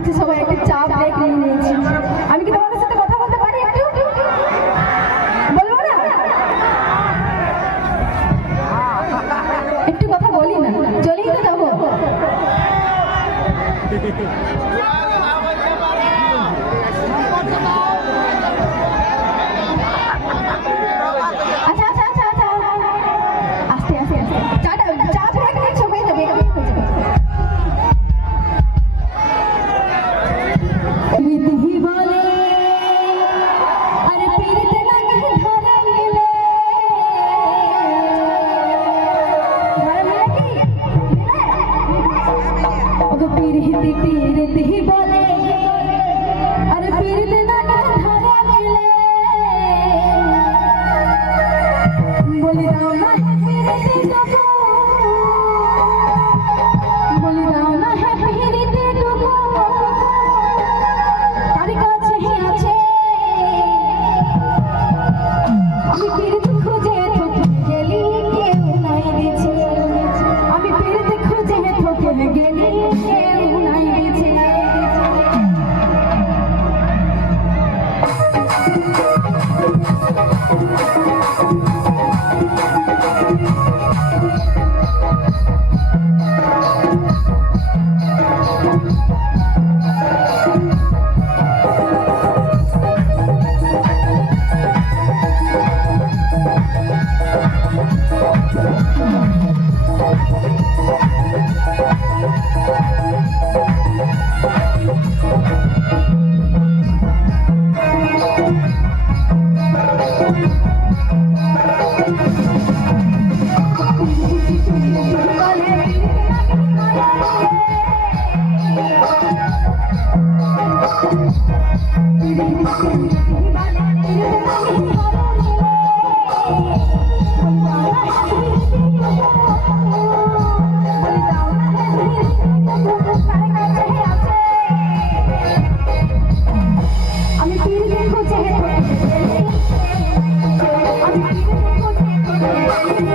আচ্ছা সবাই একটা চা ব্রেক নিয়ে নিয়েছি। আমি কি তোমাদের সাথে কথা বলতে পারি একটু? বলবো না? একটু কথা বলি না, চলেই তো যাবো। আচ্ছা আচ্ছা আচ্ছা আচ্ছা আস্তে আস্তে আস্তে চাটা চা ব্রেক নিচ্ছ, হয়ে যাবে হয়ে যাবে। প্রীতি বলে আরে প্রীতি লাগে ধরে মিলে, ধরে মিলে কি মিলে ওগো প্রীতি প্রীতি বলে আরে প্রীতি লাগে ধরে মিলে, বলি দাও না প্রীতি টুকু, বলি দাও না প্রীতি টুকু কার কাছে আছে। আমি প্রীতি খুঁজে থকে গেলি কেউ নাই দিছে, আমি প্রীতি খুঁজে থকে গেলি কেউ নাই দিছে। আমি প্রীতি খুঁজে থকে গেলি আমি প্রীতি খুঁজে থকে গেলি কেউ নাই দিছে।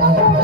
রে